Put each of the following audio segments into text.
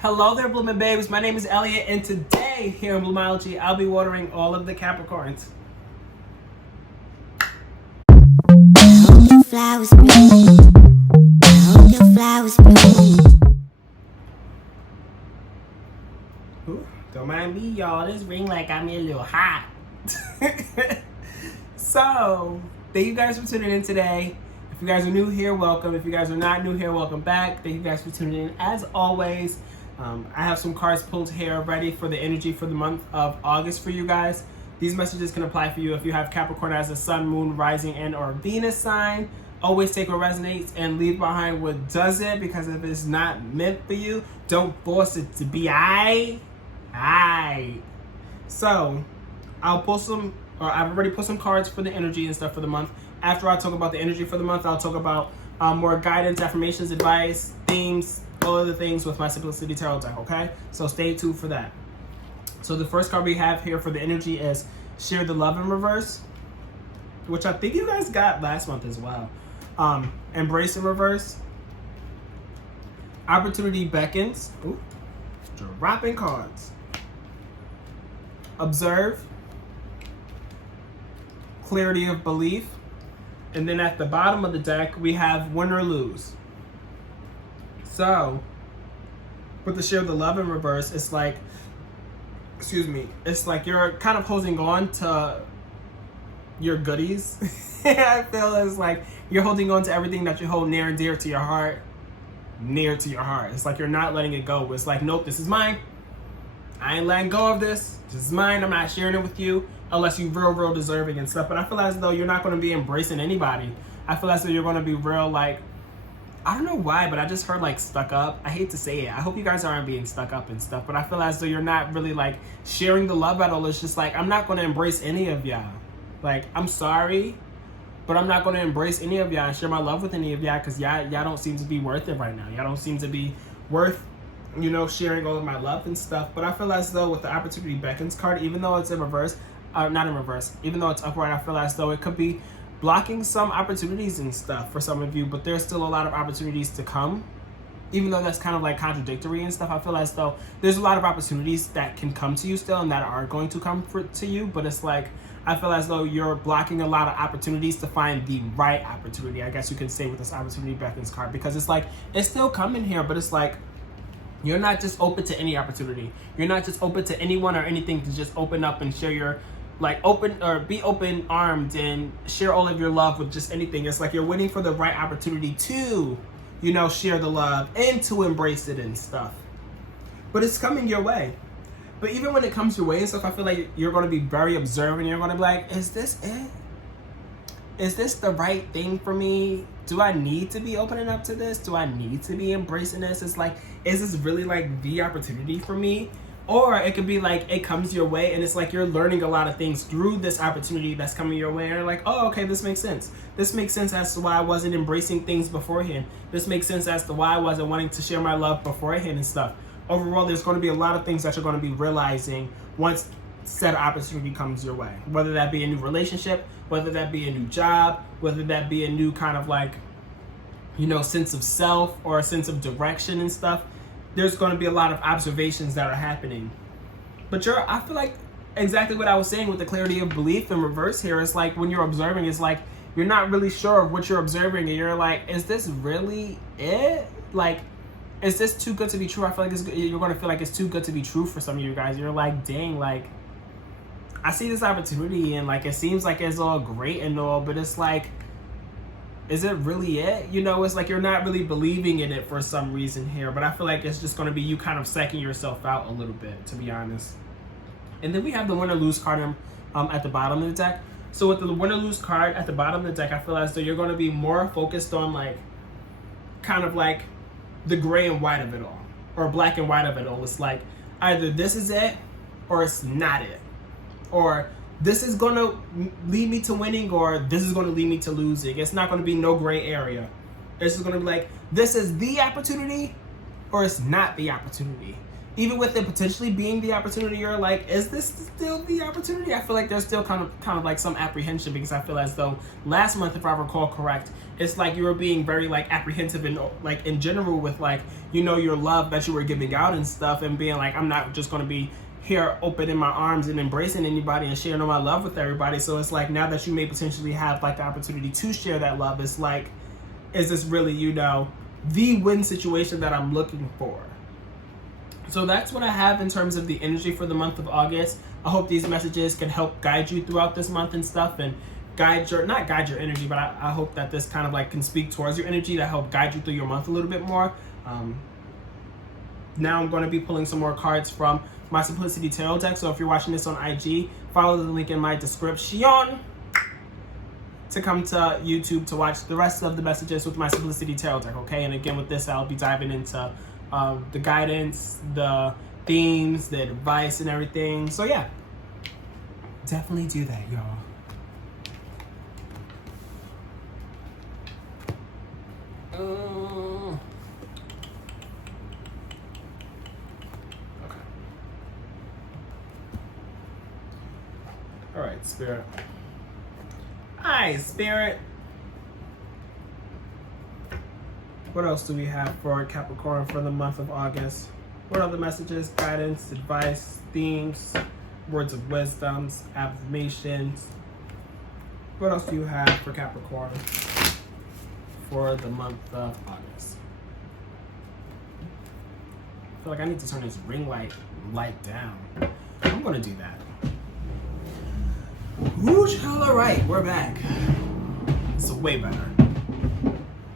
Hello there, Blooming Babes. My name is Elliott, and today here in Bloomology, I'll be watering all of the Capricorns. Flowers bloom. Flowers bloom. Ooh, don't mind me, y'all. This ring light got me a little hot. So, thank you guys for tuning in today. If you guys are new here, welcome. If you guys are not new here, welcome back. Thank you guys for tuning in. As always, I have some cards pulled here ready for the energy for the month of August for you guys. These messages can apply for you if you have Capricorn as a sun, moon, rising, and or Venus sign. Always take what resonates and leave behind what doesn't, because if it's not meant for you, don't force it to be. Aight. So, I've already put some cards for the energy and stuff for the month. After I talk about the energy for the month, I'll talk about more guidance, affirmations, advice, themes, all of the things with my Simplicity Tarot deck, okay? So stay tuned for that. So the first card we have here for the energy is Share the Love in Reverse, which I think you guys got last month as well. Embrace in Reverse. Opportunity Beckons. Ooh, dropping cards. Observe. Clarity of Belief. And then at the bottom of the deck, we have Win or Lose. So, with the Share the Love in Reverse, it's like, it's like you're kind of holding on to your goodies. I feel it's like you're holding on to everything that you hold near and dear to your heart. It's like you're not letting it go. It's like, nope, this is mine. I ain't letting go of this. This is mine. I'm not sharing it with you unless you're real deserving and stuff. But I feel as though you're not going to be embracing anybody. I feel as though you're going to be real, like, I don't know why, but I just heard like stuck up. I hate to say it. I hope you guys aren't being stuck up and stuff, but I feel as though you're not really like sharing the love at all. It's just like, I'm not going to embrace any of y'all. Like, I'm sorry, but I'm not going to embrace any of y'all and share my love with any of y'all, because y'all don't seem to be worth it right now. Y'all don't seem to be worth, sharing all of my love and stuff. But I feel as though with the Opportunity Beckons card, even though it's in reverse, not in reverse, even though it's upright, I feel as though it could be blocking some opportunities and stuff for some of you, but there's still a lot of opportunities to come. Even though that's kind of like contradictory and stuff, I feel as though there's a lot of opportunities that can come to you still and that are going to come to you, but it's like, I feel as though you're blocking a lot of opportunities to find the right opportunity, I guess you could say, with this Opportunity Beckons card, because it's like, it's still coming here, but it's like, you're not just open to any opportunity. You're not just open to anyone or anything to just open up and share your, like, open or be open armed and share all of your love with just anything. It's like you're waiting for the right opportunity to, share the love and to embrace it and stuff. But it's coming your way. But even when it comes your way and stuff, I feel like you're going to be very observant. You're going to be like, is this it? Is this the right thing for me? Do I need to be opening up to this? Do I need to be embracing this? It's like, is this really like the opportunity for me? Or it could be like it comes your way and it's like you're learning a lot of things through this opportunity that's coming your way, and you're like, oh, okay, this makes sense. This makes sense as to why I wasn't embracing things beforehand. This makes sense as to why I wasn't wanting to share my love beforehand and stuff. Overall, there's going to be a lot of things that you're going to be realizing once said opportunity comes your way. Whether that be a new relationship, whether that be a new job, whether that be a new kind of like, sense of self or a sense of direction and stuff. There's going to be a lot of observations that are happening. But I feel like exactly what I was saying with the clarity of belief in reverse here. It's like when you're observing, it's like you're not really sure of what you're observing, and you're like, is this really it? Like, is this too good to be true? I feel like you're going to feel like it's too good to be true for some of you guys. You're like, dang, like, I see this opportunity and like it seems like it's all great and all, but it's like, is it really it? It's like you're not really believing in it for some reason here, but I feel like it's just going to be you kind of psyching yourself out a little bit, to be honest. And then we have the Win or Lose card at the bottom of the deck. So with the Win or Lose card at the bottom of the deck, I feel as though you're going to be more focused on like, kind of like the gray and white of it all, or black and white of it all. It's like either this is it or it's not it, or this is going to lead me to winning, or this is going to lead me to losing. It's not going to be no gray area. It's just going to be like, this is the opportunity, or it's not the opportunity. even with it potentially being the opportunity, you're like, is this still the opportunity? I feel like there's still kind of like some apprehension, because I feel as though last month, if I recall correct, it's like you were being very like apprehensive and like in general with like, you know, your love that you were giving out and stuff, and being like, I'm not just going to be here open in my arms and embracing anybody and sharing all my love with everybody. So it's like, now that you may potentially have like the opportunity to share that love, it's like, is this really, you know, the win situation that I'm looking for? So that's what I have in terms of the energy for the month of August. I hope these messages can help guide you throughout this month and stuff, and not guide your energy, but I hope that this kind of like can speak towards your energy to help guide you through your month a little bit more. Now I'm going to be pulling some more cards from my Simplicity Tarot deck. So if you're watching this on IG, follow the link in my description to come to YouTube to watch the rest of the messages with my Simplicity Tarot deck, okay? And again, with this, I'll be diving into the guidance, the themes, the advice, and everything. So yeah, definitely do that, y'all. Okay. All right, Spirit. Hi, Spirit. What else do we have for Capricorn for the month of August? What other messages, guidance, advice, themes, words of wisdom, affirmations? What else do you have for Capricorn for the month of August? I feel like I need to turn this ring light down. I'm gonna do that. Woo, child, all right, we're back. It's way better.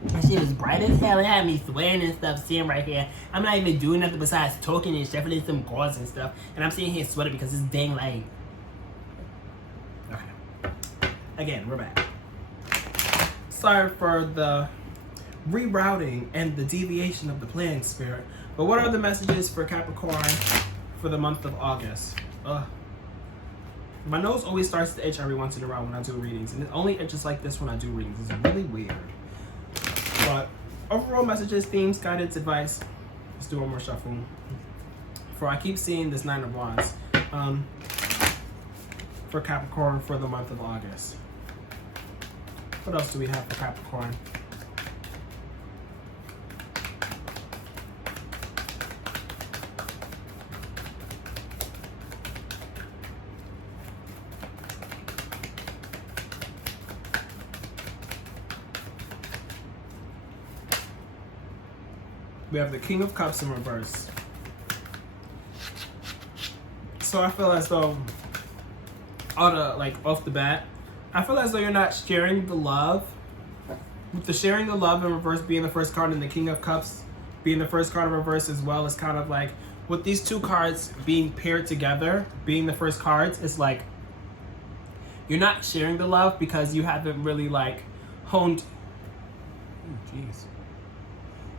That shit was bright as hell. It had me sweating and stuff sitting right here. I'm not even doing nothing besides talking and shuffling some cards and stuff. And I'm sitting here sweating because it's dang light. Okay. Again, we're back. Sorry for the rerouting and the deviation of the plan, Spirit. But what are the messages for Capricorn for the month of August? My nose always starts to itch every once in a while when I do readings. And it only itches like this when I do readings. It's really weird. But overall messages, themes, guidance, advice. Let's do one more shuffle. For I keep seeing this 9 of Wands for Capricorn for the month of August. What else do we have for Capricorn? We have the King of Cups in reverse. So I feel as though, off the bat, I feel as though you're not sharing the love. With the sharing the love in reverse being the first card and the King of Cups being the first card in reverse as well, is kind of like, with these two cards being paired together, being the first cards, it's like, you're not sharing the love because you haven't really like honed. Oh, jeez.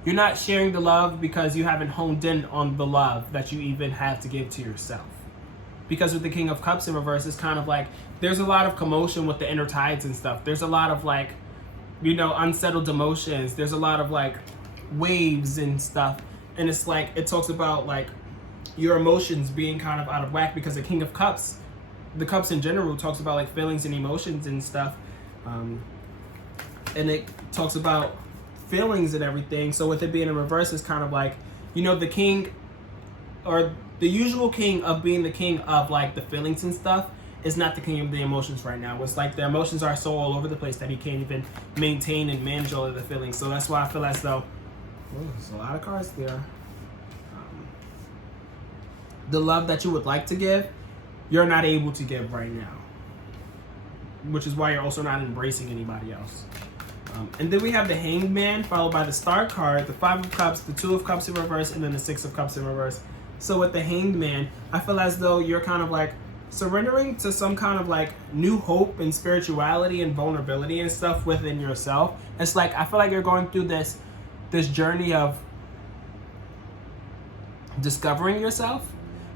You're not sharing the love because you haven't honed in on the love that you even have to give to yourself. Because with the King of Cups in reverse, it's kind of like, there's a lot of commotion with the inner tides and stuff. There's a lot of like, you know, unsettled emotions. There's a lot of like waves and stuff. And it's like, it talks about like your emotions being kind of out of whack, because the King of Cups, the cups in general, talks about like feelings and emotions and stuff. And it talks about feelings and everything. So with it being in reverse, it's kind of like, you know, the king, or the usual king of being the king of like the feelings and stuff, is not the king of the emotions right now. It's like the emotions are so all over the place that he can't even maintain and manage all of the feelings. So that's why I feel as though, there's a lot of cards there. The love that you would like to give, you're not able to give right now, which is why you're also not embracing anybody else. And then we have the Hanged Man, followed by the Star card, the 5 of Cups, the 2 of Cups in reverse, and then the 6 of Cups in reverse. So with the Hanged Man, I feel as though you're kind of like surrendering to some kind of like new hope and spirituality and vulnerability and stuff within yourself. It's like, I feel like you're going through this journey of discovering yourself,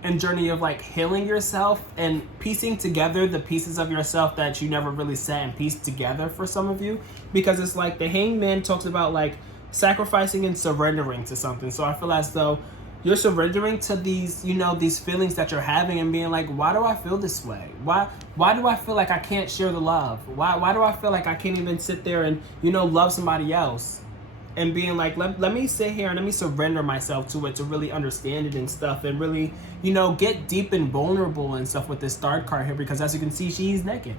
and journey of like healing yourself and piecing together the pieces of yourself that you never really sat and pieced together for some of you. Because it's like the Hanged Man talks about like sacrificing and surrendering to something. So I feel as though you're surrendering to these, you know, these feelings that you're having and being like, why do I feel this way? Why do I feel like I can't share the love? Why do I feel like I can't even sit there and, you know, love somebody else? And being like, let me sit here and let me surrender myself to it to really understand it and stuff, and really, you know, get deep and vulnerable and stuff with this third card here, because as you can see, she's naked,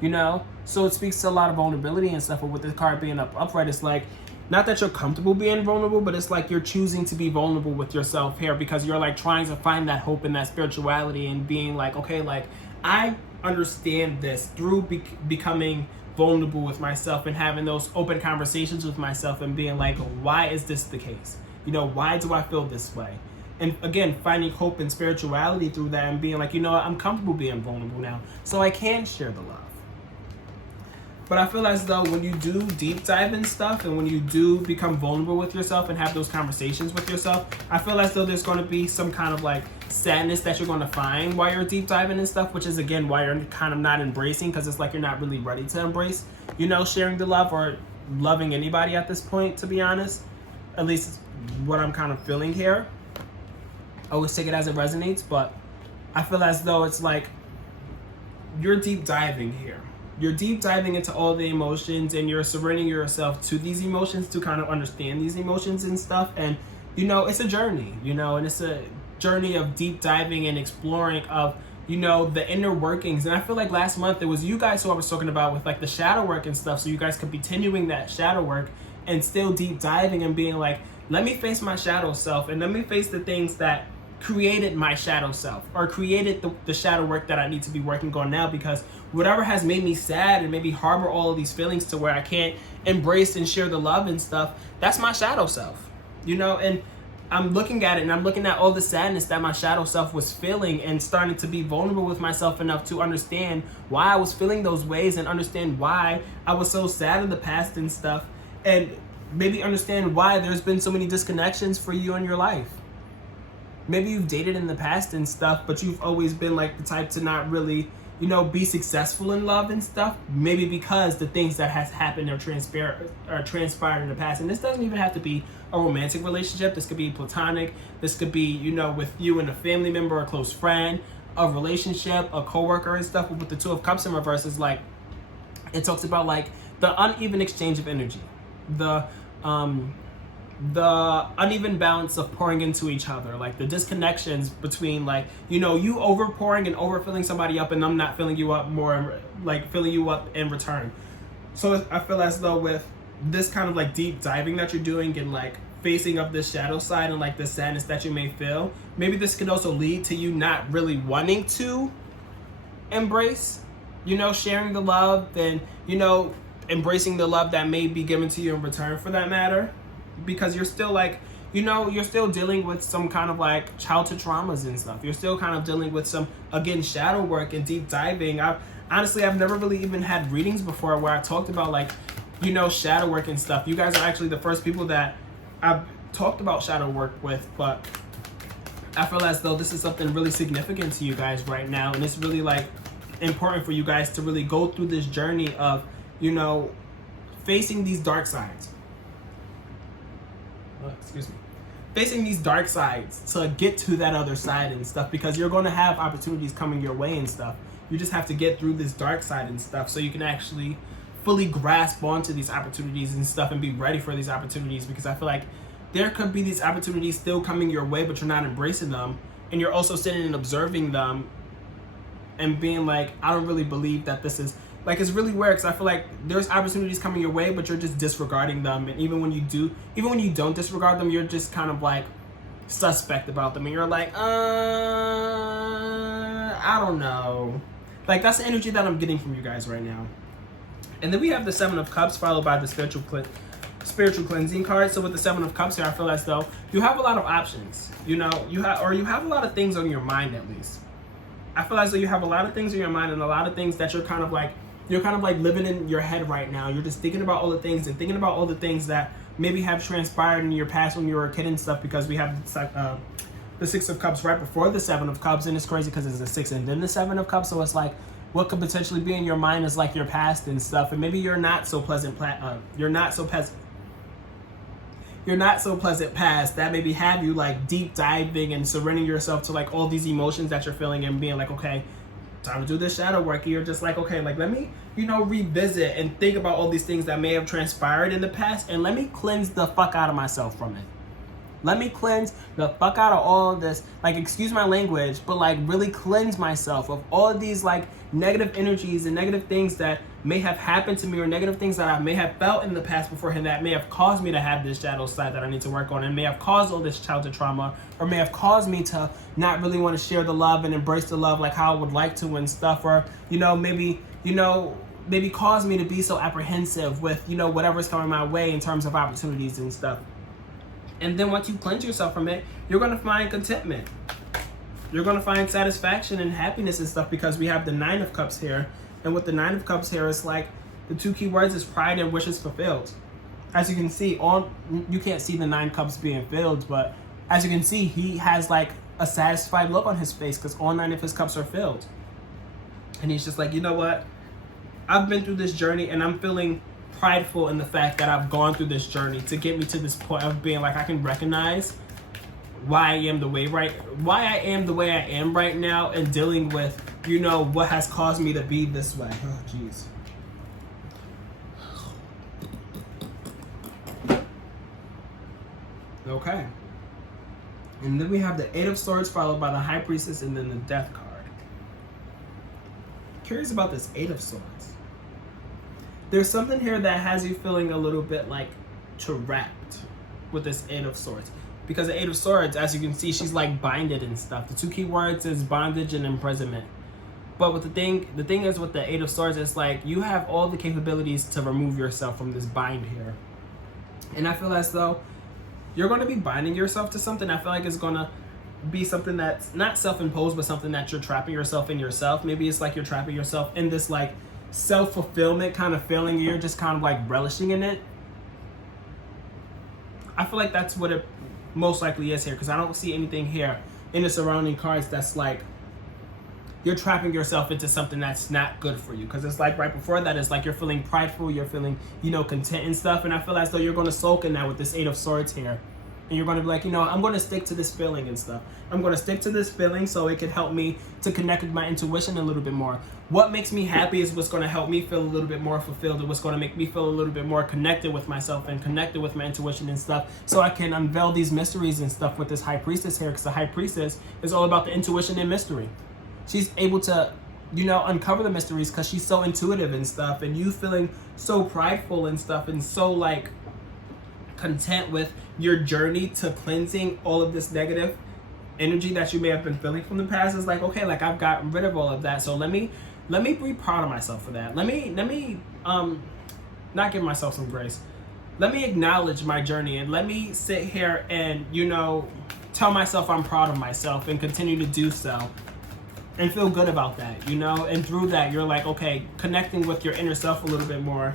you know? So it speaks to a lot of vulnerability and stuff, but with this card being upright, it's like, not that you're comfortable being vulnerable, but it's like you're choosing to be vulnerable with yourself here, because you're like trying to find that hope and that spirituality and being like, okay, like I understand this through becoming vulnerable with myself and having those open conversations with myself and being like, why is this the case? You know, why do I feel this way? And again, finding hope and spirituality through that and being like, you know what, I'm comfortable being vulnerable now, so I can share the love. But I feel as though when you do deep dive in stuff and when you do become vulnerable with yourself and have those conversations with yourself, I feel as though there's going to be some kind of like sadness that you're going to find while you're deep diving and stuff, which is again why you're kind of not embracing, because it's like you're not really ready to embrace, you know, sharing the love or loving anybody at this point, to be honest. At least what I'm kind of feeling here. I always take it as it resonates, but I feel as though it's like you're deep diving here. You're deep diving into all the emotions and you're surrendering yourself to these emotions to kind of understand these emotions and stuff. And, you know, it's a journey, you know, and it's a journey of deep diving and exploring of, you know, the inner workings. And I feel like last month it was you guys who I was talking about with like the shadow work and stuff. So you guys could be continuing that shadow work and still deep diving and being like, let me face my shadow self and let me face the things that created my shadow self or created the shadow work that I need to be working on now, because whatever has made me sad and maybe harbor all of these feelings to where I can't embrace and share the love and stuff, that's my shadow self, you know? And I'm looking at it and I'm looking at all the sadness that my shadow self was feeling and starting to be vulnerable with myself enough to understand why I was feeling those ways and understand why I was so sad in the past and stuff, and maybe understand why there's been so many disconnections for you in your life. Maybe you've dated in the past and stuff, but you've always been like the type to not really, you know, be successful in love and stuff. Maybe because the things that has happened or transpired in the past. And this doesn't even have to be a romantic relationship. This could be platonic. This could be, you know, with you and a family member, a close friend, a relationship, a coworker and stuff. But with the Two of Cups in reverse, is like, it talks about like the uneven exchange of energy, the uneven balance of pouring into each other, like the disconnections between, like, you know, you over pouring and over filling somebody up and them not filling you up more, like filling you up in return. So I feel as though with this kind of like deep diving that you're doing and like facing up this shadow side and like the sadness that you may feel, maybe this could also lead to you not really wanting to embrace, you know, sharing the love and, you know, embracing the love that may be given to you in return, for that matter. Because you're still like, you know, you're still dealing with some kind of like childhood traumas and stuff. You're still kind of dealing with some, again, shadow work and deep diving. I've never really even had readings before where I talked about like, you know, shadow work and stuff. You guys are actually the first people that I've talked about shadow work with, but I feel as though this is something really significant to you guys right now. And it's really like important for you guys to really go through this journey of, you know, facing these dark sides. Facing these dark sides to get to that other side and stuff, because you're going to have opportunities coming your way and stuff. You just have to get through this dark side and stuff so you can actually fully grasp onto these opportunities and stuff and be ready for these opportunities, because I feel like there could be these opportunities still coming your way, but you're not embracing them, and you're also sitting and observing them and being like, I don't really believe that this is, like, it's really weird, because I feel like there's opportunities coming your way, but you're just disregarding them. And even when you don't disregard them, you're just kind of like suspect about them. And you're like, I don't know. Like, that's the energy that I'm getting from you guys right now. And then we have the Seven of Cups followed by the spiritual cleansing card. So with the Seven of Cups here, I feel as though you have a lot of options. You know, you have a lot of things on your mind, at least. I feel as though you have a lot of things in your mind and a lot of things that you're kind of like living in your head right now. You're just thinking about all the things and thinking about all the things that maybe have transpired in your past when you were a kid and stuff, because we have the Six of Cups right before the Seven of Cups, and it's crazy because it's the Six and then the Seven of Cups. So it's like what could potentially be in your mind is like your past and stuff, and maybe you're not so your not so pleasant past that maybe have you like deep diving and surrendering yourself to like all these emotions that you're feeling and being like, okay, time to do this shadow work. You're just like, okay, like let me, revisit and think about all these things that may have transpired in the past, and let me cleanse the fuck out of myself from it. Let me cleanse the fuck out of all of this, like, excuse my language, but like really cleanse myself of all of these like negative energies and negative things that may have happened to me, or negative things that I may have felt in the past beforehand that may have caused me to have this shadow side that I need to work on, and may have caused all this childhood trauma, or may have caused me to not really want to share the love and embrace the love like how I would like to and stuff, or maybe cause me to be so apprehensive with whatever's coming my way in terms of opportunities and stuff. And then once you cleanse yourself from it, you're going to find contentment. You're going to find satisfaction and happiness and stuff, because we have the 9 of Cups here. And with the 9 of Cups here, it's like the 2 key words is pride and wishes fulfilled. As you can see, you can't see the 9 cups being filled, but as you can see, he has like a satisfied look on his face because all 9 of his cups are filled. And he's just like, you know what? I've been through this journey and I'm feeling prideful in the fact that I've gone through this journey to get me to this point of being like, I can recognize why I am the way I am right now, and dealing with what has caused me to be this way. Oh jeez. Okay, and then we have the 8 of Swords followed by the High Priestess and then the Death card. Curious about this 8 of Swords. There's something here that has you feeling a little bit like trapped with this 8 of Swords. Because the 8 of Swords, as you can see, she's like binded and stuff. The 2 key words is bondage and imprisonment. But with the thing is with the 8 of Swords, it's like you have all the capabilities to remove yourself from this bind here. And I feel as though you're going to be binding yourself to something. I feel like it's going to be something that's not self-imposed, but something that you're trapping yourself in yourself. Maybe it's like you're trapping yourself in this like self-fulfillment kind of feeling. You're just kind of like relishing in it. I feel like that's what it most likely is here, because I don't see anything here in the surrounding cards that's like you're trapping yourself into something that's not good for you. Because it's like right before that, it's like you're feeling prideful, you're feeling content and stuff, and I feel as though you're going to sulk in that with this 8 of Swords here. And you're going to be like, I'm going to stick to this feeling and stuff. I'm going to stick to this feeling so it can help me to connect with my intuition a little bit more. What makes me happy is what's going to help me feel a little bit more fulfilled, and what's going to make me feel a little bit more connected with myself and connected with my intuition and stuff, so I can unveil these mysteries and stuff with this High Priestess here, because the High Priestess is all about the intuition and mystery. She's able to, uncover the mysteries because she's so intuitive and stuff, and you feeling so prideful and stuff and so like content with your journey to cleansing all of this negative energy that you may have been feeling from the past. Is like, okay, like I've gotten rid of all of that, so let me be proud of myself for that. Let me not give myself some grace. Let me acknowledge my journey, and let me sit here and tell myself I'm proud of myself and continue to do so and feel good about that, and through that you're like, okay, connecting with your inner self a little bit more.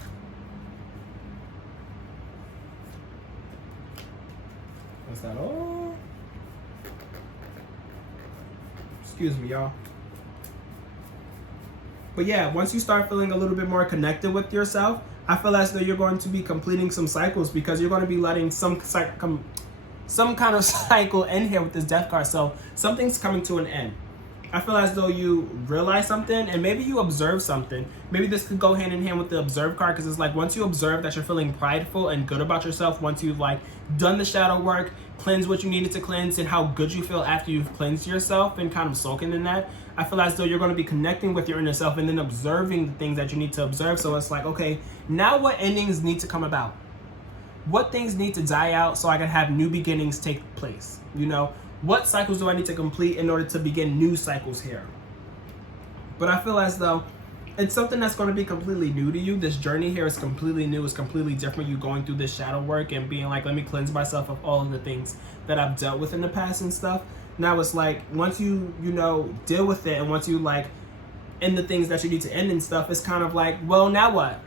Is that all? Excuse me, y'all. But yeah, once you start feeling a little bit more connected with yourself, I feel as though you're going to be completing some cycles, because you're going to be letting some kind of cycle end here with this Death card. So something's coming to an end. I feel as though you realize something, and maybe you observe something. Maybe this could go hand in hand with the Observe card, because it's like once you observe that you're feeling prideful and good about yourself, once you've like done the shadow work, cleanse what you needed to cleanse, and how good you feel after you've cleansed yourself and kind of soaking in that, I feel as though you're going to be connecting with your inner self and then observing the things that you need to observe. So it's like, okay, now what endings need to come about? What things need to die out so I can have new beginnings take place? What cycles do I need to complete in order to begin new cycles here? But I feel as though it's something that's going to be completely new to you. This journey here is completely new. It's completely different. You going through this shadow work and being like, let me cleanse myself of all of the things that I've dealt with in the past and stuff. Now it's like, once you, deal with it, and once you like end the things that you need to end and stuff, it's kind of like, well, now what?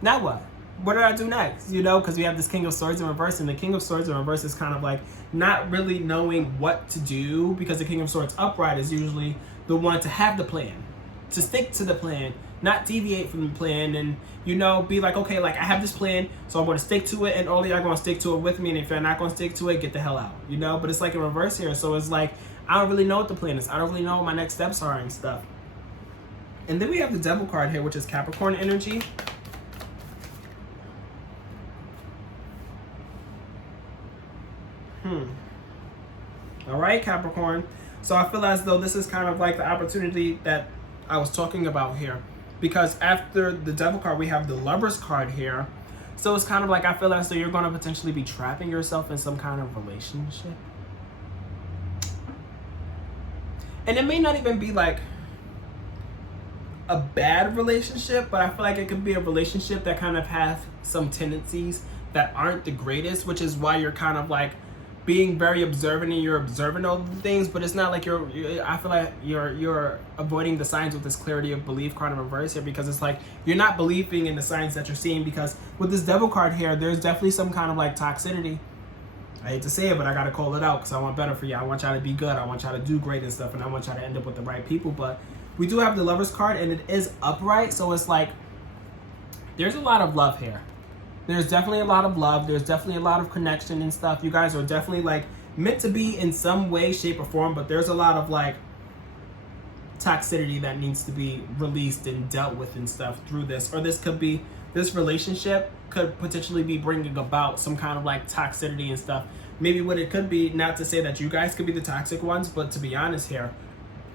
Now what? What do I do next? Because we have this King of Swords in reverse, and the King of Swords in reverse is kind of like not really knowing what to do, because the King of Swords upright is usually the one to have the plan, to stick to the plan, not deviate from the plan, and you know, be like, okay, like I have this plan, so I'm going to stick to it, and all of y'all going to stick to it with me, and if you're not going to stick to it, get the hell out, you know. But it's like in reverse here, so it's like I don't really know what the plan is. I don't really know what my next steps are and stuff. And then we have the Devil card here, which is Capricorn energy. All right, Capricorn. So I feel as though this is kind of like the opportunity that I was talking about here, because after the Devil card, we have the Lovers card here. So it's kind of like I feel as though you're going to potentially be trapping yourself in some kind of relationship. And it may not even be like a bad relationship, but I feel like it could be a relationship that kind of has some tendencies that aren't the greatest, which is why you're kind of like being very observant, and you're observing all the things, but it's not like I feel like you're avoiding the signs with this clarity of belief card in reverse here, because it's like you're not believing in the signs that you're seeing, because with this Devil card here, there's definitely some kind of like toxicity. I hate to say it, but I gotta call it out because I want better for you. I want y'all to be good. I want y'all to do great and stuff, and I want y'all to end up with the right people. But we do have the Lovers card, and it is upright, so it's like there's a lot of love here. There's definitely a lot of love. There's definitely a lot of connection and stuff. You guys are definitely like meant to be in some way, shape, or form, but there's a lot of like toxicity that needs to be released and dealt with and stuff through this. Or this could be, this relationship could potentially be bringing about some kind of like toxicity and stuff. Maybe what it could be, not to say that you guys could be the toxic ones, but to be honest here,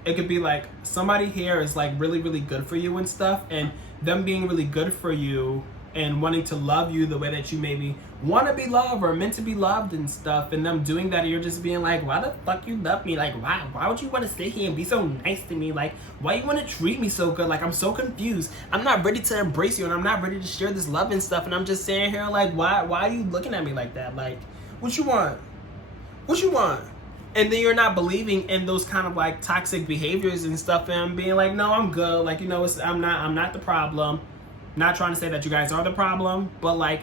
it could be like somebody here is like really, really good for you and stuff, and them being really good for you and wanting to love you the way that you maybe want to be loved or meant to be loved and stuff, and them doing that, and you're just being like, why the fuck you love me? Like, why would you want to stay here and be so nice to me? Like, why you want to treat me so good? Like, I'm so confused. I'm not ready to embrace you, and I'm not ready to share this love and stuff, and I'm just sitting here like, why are you looking at me like that? Like, what you want? What you want? And then you're not believing in those kind of like toxic behaviors and stuff, and being like, no, I'm good. Like, you know, I'm not the problem. Not trying to say that you guys are the problem, but like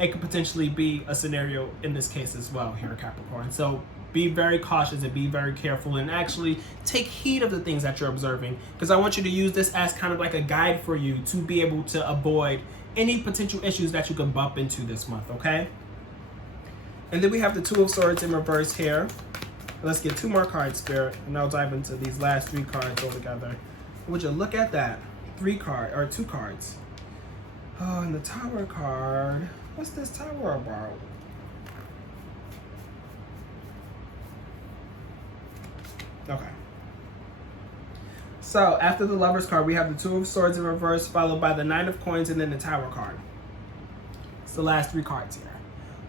it could potentially be a scenario in this case as well here, Capricorn. So be very cautious and be very careful, and actually take heed of the things that you're observing, because I want you to use this as kind of like a guide for you to be able to avoid any potential issues that you can bump into this month, okay? And then we have the Two of Swords in reverse here. Let's get two more cards, Spirit, and I'll dive into these last three cards altogether. Would you look at that? Two cards. Oh, and the Tower card. What's this Tower about? Okay. So after the Lovers card, we have the Two of Swords in reverse, followed by the Nine of Coins, and then the Tower card. It's the last three cards here.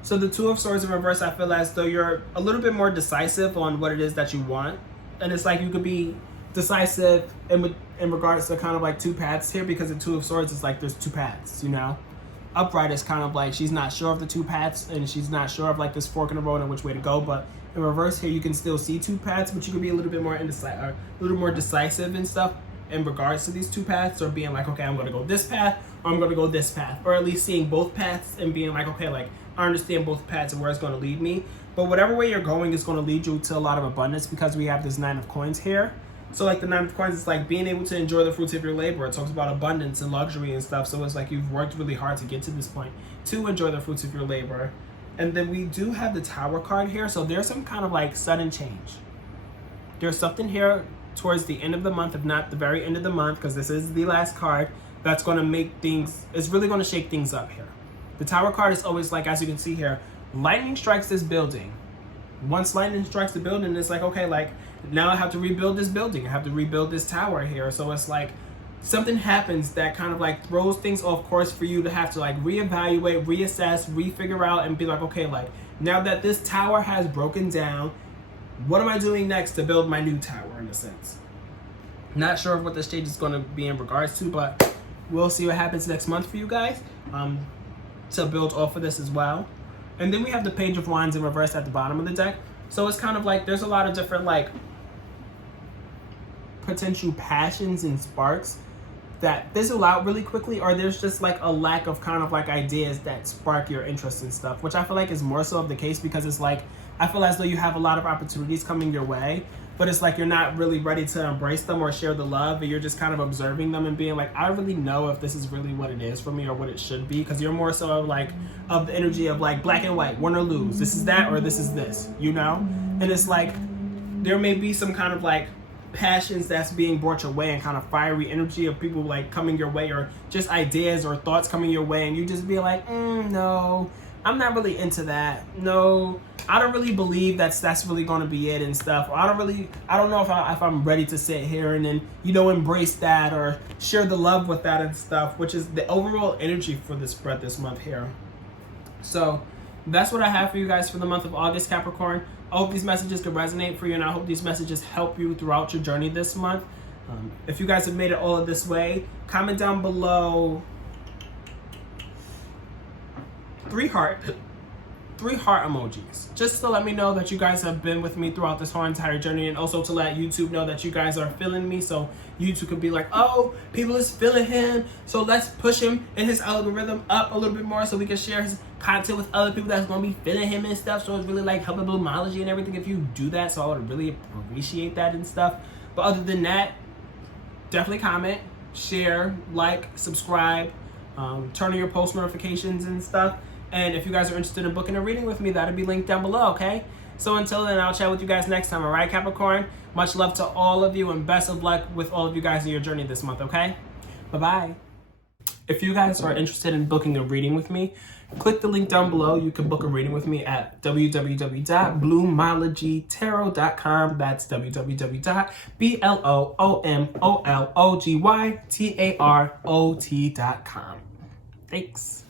So the Two of Swords in reverse, I feel as though you're a little bit more decisive on what it is that you want, and it's like you could be decisive in regards to kind of like two paths here, because the Two of Swords is like there's two paths, you know. Upright is kind of like she's not sure of the two paths, and she's not sure of like this fork in the road and which way to go. But in reverse here, you can still see two paths, but you can be a little bit more decisive and stuff in regards to these two paths, or being like, okay, I'm gonna go this path, or I'm gonna go this path, or at least seeing both paths and being like, okay, like I understand both paths and where it's gonna lead me. But whatever way you're going is gonna lead you to a lot of abundance, because we have this Nine of Coins here. So like the Nine of Coins is like being able to enjoy the fruits of your labor. It talks about abundance and luxury and stuff. So it's like you've worked really hard to get to this point to enjoy the fruits of your labor. And then we do have the Tower card here. So there's some kind of like sudden change. There's something here towards the end of the month, if not the very end of the month, because this is the last card, that's going to make things, it's really going to shake things up here. The Tower card is always like, as you can see here, lightning strikes this building. Once lightning strikes the building, it's like, okay, like now I have to rebuild this building. I have to rebuild this tower here. So it's like something happens that kind of like throws things off course for you to have to like reevaluate, reassess, refigure out, and be like, okay, like now that this tower has broken down, what am I doing next to build my new tower, in a sense? Not sure of what the stage is going to be in regards to, but we'll see what happens next month for you guys to build off of this as well. And then we have the Page of Wands in reverse at the bottom of the deck. So it's kind of like there's a lot of different like potential passions and sparks that fizzle out really quickly, or there's just like a lack of kind of like ideas that spark your interest and stuff, which I feel like is more so of the case, because it's like I feel as though you have a lot of opportunities coming your way, but it's like you're not really ready to embrace them or share the love, and you're just kind of observing them and being like, I don't really know if this is really what it is for me or what it should be, because you're more so like of the energy of like black and white, win or lose, this is that or this is this, you know? And it's like there may be some kind of like passions that's being brought your way and kind of fiery energy of people like coming your way, or just ideas or thoughts coming your way, and you just be like, no, I'm not really into that. No, I don't really believe that's really going to be it and stuff. Or I don't know if I'm ready to sit here and then, you know, embrace that or share the love with that and stuff, which is the overall energy for this spread this month here. So that's what I have for you guys for the month of August, Capricorn. I hope these messages can resonate for you, and I hope these messages help you throughout your journey this month. If you guys have made it all of this way, comment down below 3 heart emojis, just to let me know that you guys have been with me throughout this whole entire journey, and also to let YouTube know that you guys are feeling me, so YouTube could be like, oh, people is feeling him, so let's push him in his algorithm up a little bit more so we can share his content with other people that's gonna be feeling him and stuff. So it's really like helping Bloomology and everything if you do that, so I would really appreciate that and stuff. But other than that, definitely comment, share, like, subscribe, turn on your post notifications and stuff. And if you guys are interested in booking a reading with me, that'll be linked down below, okay? So until then, I'll chat with you guys next time, all right, Capricorn? Much love to all of you, and best of luck with all of you guys in your journey this month, okay? Bye-bye. If you guys are interested in booking a reading with me, click the link down below. You can book a reading with me at www.bloomologytarot.com. That's www.bloomologytarot.com. Thanks.